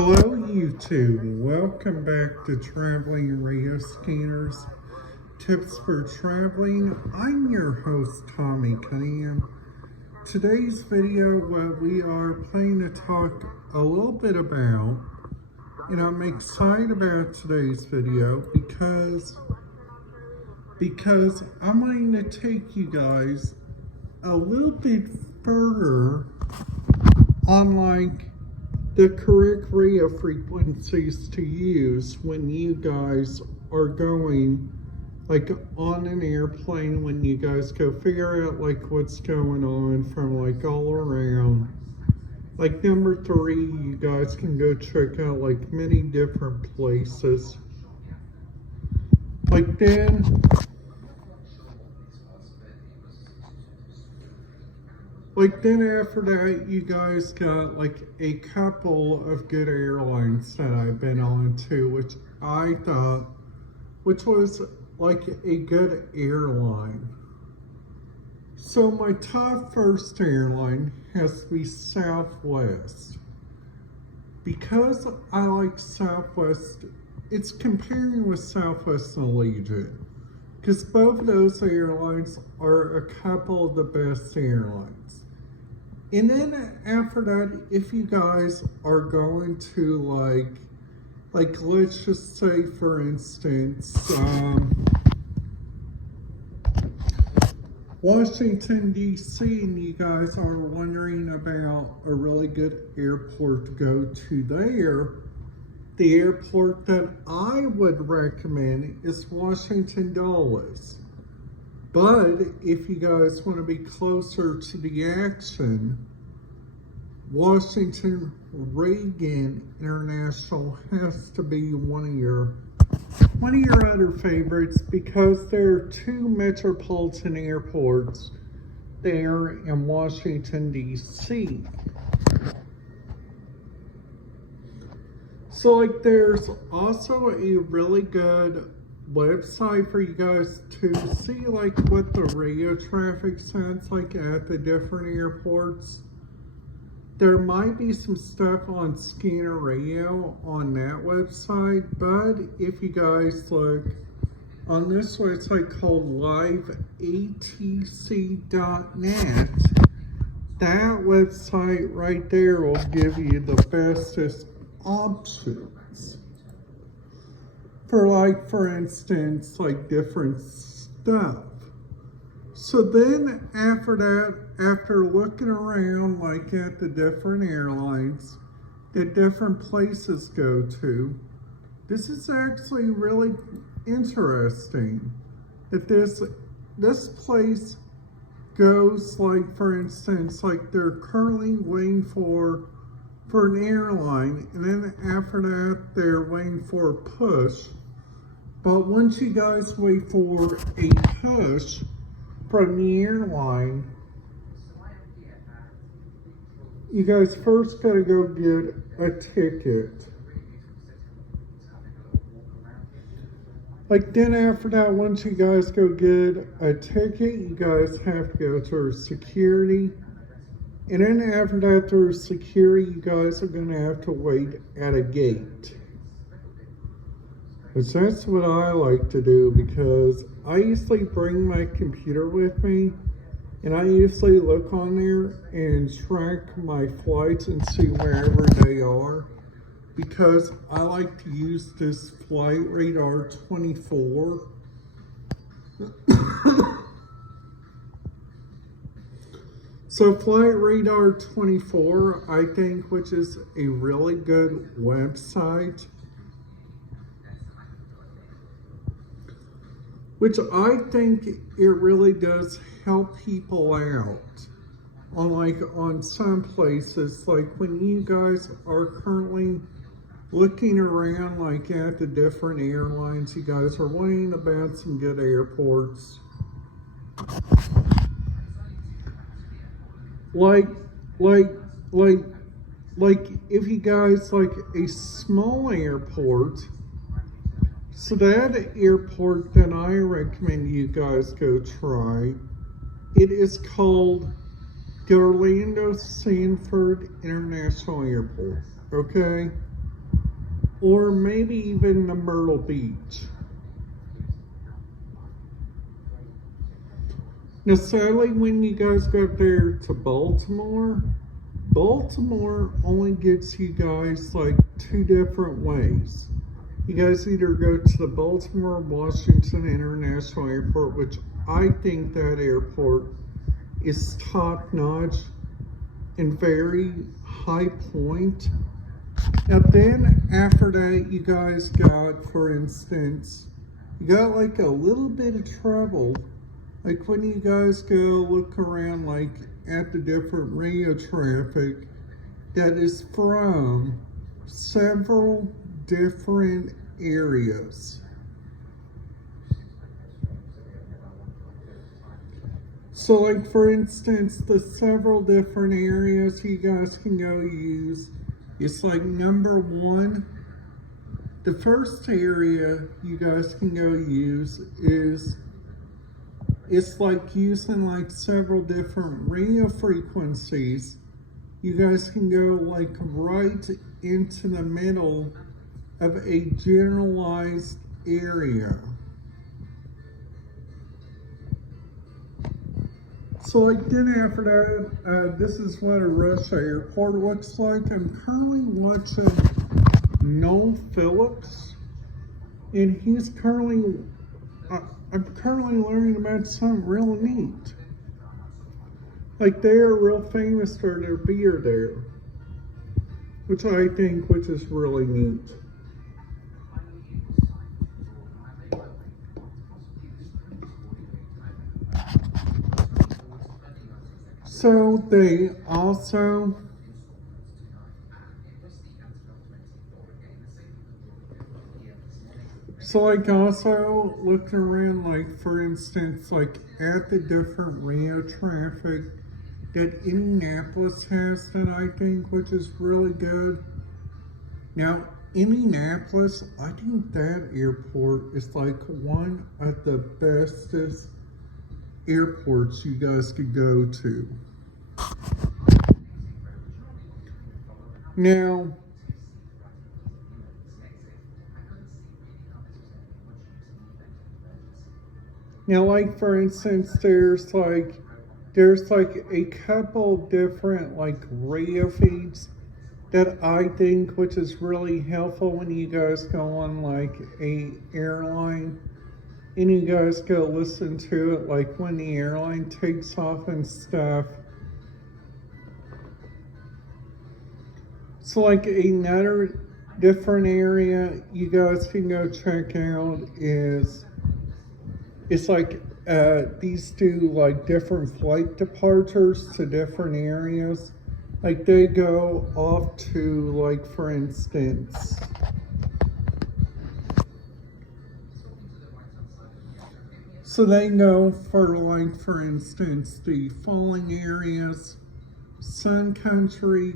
Hello YouTube, welcome back to Traveling Radio Scanners, Tips for Traveling. I'm your host Tommy Cunningham. Today's video, what we are planning to talk a little bit about, and I'm excited about today's video because I'm going to take you guys a little bit further on the correct radio frequencies to use when you guys are going on an airplane, when you guys go figure out what's going on from all around. Number 3, you guys can go check out many different places. Then after that, you guys got a couple of good airlines that I've been on to, which I thought, which was a good airline. So my top first airline has to be Southwest. Because I like Southwest, it's comparing with Southwest and Allegiant, because both of those airlines are a couple of the best airlines. And then after that, if you guys are going to let's just say for instance, Washington DC, and you guys are wondering about a really good airport to go to there, the airport that I would recommend is Washington Dulles. But if you guys want to be closer to the action, Washington Reagan International has to be one of your other favorites, because there are 2 metropolitan airports there in Washington DC. So there's also a really good website for you guys to see what the radio traffic sounds like at the different airports. There might be some stuff on Scanner Radio on that website, but if you guys look on this website called liveatc.net, that website right there will give you the bestest options for instance, different stuff. So then after that, after looking around at the different airlines that different places go to, this is actually really interesting that this place goes for instance, they're currently waiting for an airline, and then after that they're waiting for a push. But once you guys wait for a push from the airline, you guys first gotta go get a ticket. Then after that, once you guys go get a ticket, you guys have to go through security. And then after that, through security, you guys are gonna have to wait at a gate. Which that's what I like to do, because I usually bring my computer with me, and I usually look on there and track my flights and see wherever they are, because I like to use this Flight Radar 24. So Flight Radar 24, I think, which is a really good website, which I think it really does help people out on some places, when you guys are currently looking around at the different airlines, you guys are wondering about some good airports. If you guys a small airport, so that airport that I recommend you guys go try, it is called the Orlando Sanford International Airport, okay? or maybe even the Myrtle Beach. Now, sadly, when you guys go up there to Baltimore, Baltimore only gets you guys like two different ways. You guys either go to the Baltimore Washington International Airport, which I think that airport is top notch and very high point. Now then after that, you guys got, for instance, you got like a little bit of trouble. Like when you guys go look around like at the different radio traffic that is from several different areas. So like for instance, the several different areas you guys can go use, it's like number one, the first area you guys can go use is, it's like using like several different radio frequencies. You guys can go like right into the middle of a generalized area. So like then after that, this is what a Russia airport looks like. I'm currently watching Noel Phillips, and he's currently, I'm currently learning about something real neat. Like they're real famous for their beer there, which I think, which is really neat. So they also, so like also looking around, like for instance, like at the different radio traffic that Indianapolis has that I think, which is really good. Now, Indianapolis, I think that airport is like one of the bestest airports you guys could go to. Now, like for instance, there's like a couple different like radio feeds that I think, which is really helpful when you guys go on like a airline and you guys go listen to it like when the airline takes off and stuff. So like another different area you guys can go check out is, it's like these do like different flight departures to different areas. Like they go off to like, for instance, so they go for like, for instance, the following areas. Sun Country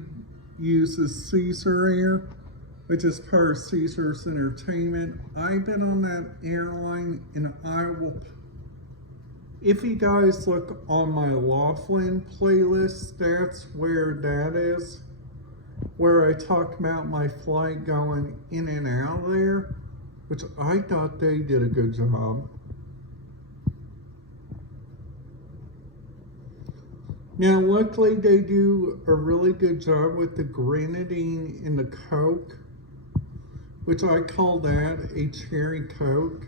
uses Caesar Air, which is part of Caesar's Entertainment. I've been on that airline, and I will, if you guys look on my Laughlin playlist, that's where that is, where I talk about my flight going in and out there, which I thought they did a good job. Now, luckily, they do a really good job with the grenadine and the Coke, which I call that a cherry Coke,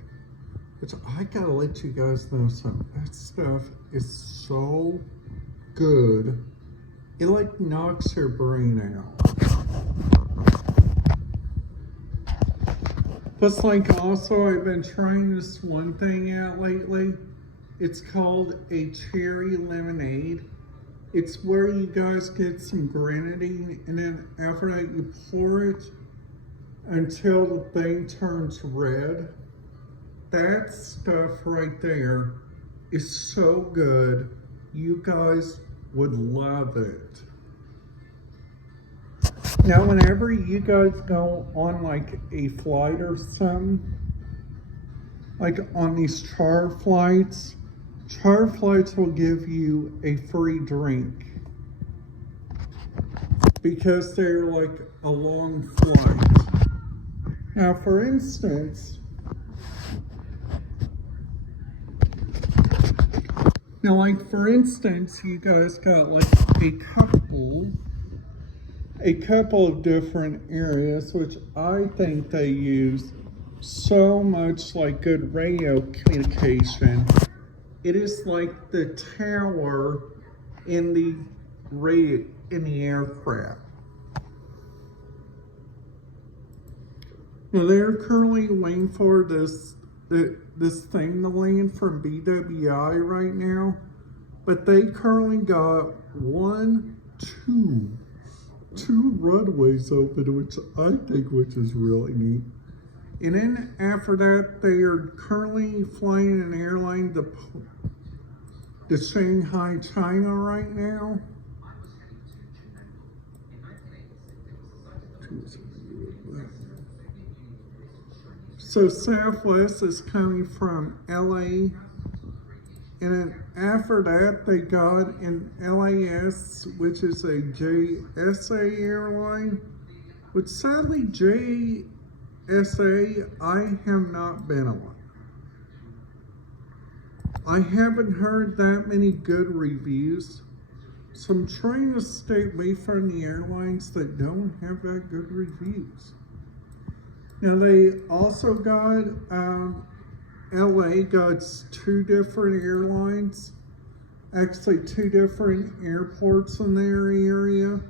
which I gotta let you guys know something. That stuff is so good. It like knocks your brain out. Plus, like also, I've been trying this one thing out lately. It's called a cherry lemonade. It's where you guys get some grenadine, and then after that you pour it until the thing turns red. That stuff right there is so good. You guys would love it. Now, whenever you guys go on like a flight or something, like on these charter flights will give you a free drink because they're like a long flight. Now, for instance, you guys got like a couple of different areas, which I think they use so much like good radio communication. It is like the tower in the aircraft. Now they're currently waiting for this thing to land from BWI right now, but they currently got two runways open, which is really neat. And then after that, they are currently flying an airline to Shanghai, China right now. So Southwest is coming from LA, and then after that they got an LAS, which is a JSA airline, which sadly JSA I have not been on. I haven't heard that many good reviews, so I'm trying to stay away from the airlines that don't have that good reviews. Now they also got, LA got two different airlines, actually two different airports in their area.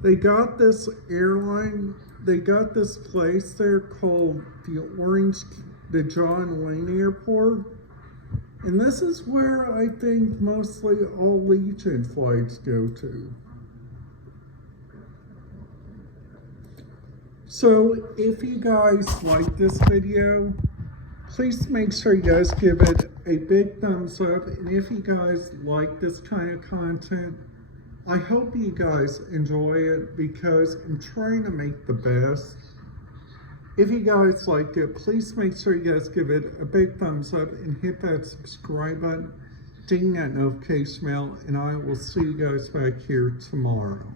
They got this place there called the John Wayne Airport. And this is where I think mostly all Legion flights go to. So if you guys like this video, please make sure you guys give it a big thumbs up. And if you guys like this kind of content, I hope you guys enjoy it because I'm trying to make the best. If you guys liked it, please make sure you guys give it a big thumbs up and hit that subscribe button, ding that notification bell, and I will see you guys back here tomorrow.